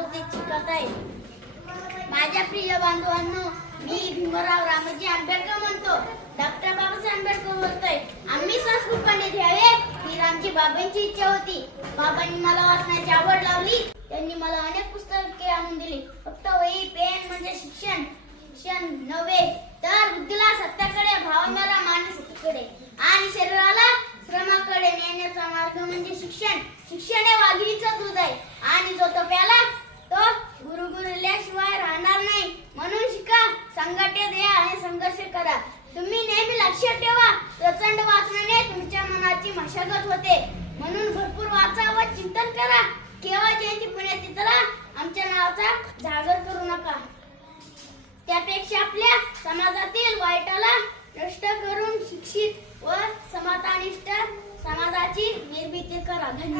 चौथीत शिकत आहे. माझ्या प्रिय बांधवांनो, मी भीमराव रामजी आंबेडकर म्हणतो. डॉक्टर बाबासाहेब आंबेडकर बोलतोय. आम्ही संस्कृत पंडित घ्यावे ही रामजी बाबांची इच्छा होती. बाबांनी मला वाचनाची आवड लावली. त्यांनी मला अनेक पुस्तके आणून दिली. फक्त वही पेन म्हणजे शिक्षण नव्हे, तर बुद्धीला सत्याकडे, भावनेला मानसिकतेकडे आणि शरीराला श्रमाकडे नेण्याचा मार्ग म्हणजे शिक्षण. शिक्षण हे वाघिणीचं दूध आहे आणि जो तो प्याला तो गुरुल्याशिवाय राहणार नाही. म्हणून शिका, संघटित या आणि संघर्ष करा. तुम्ही नेहमी लक्षात ठेवा, प्रचंड वाचनाने तुमच्या मनाची मशागत होते. म्हणून भरपूर वाचा व चिंतन करा. केवळ जयंती पुण्यतिथीला आमच्या नावाचा जागर करू नका. त्यापेक्षा आपल्या समाजातील वाईटाला नष्ट करून शिक्षित व समतानिष्ठ समाजाची निर्मिती करा. धन्यवाद.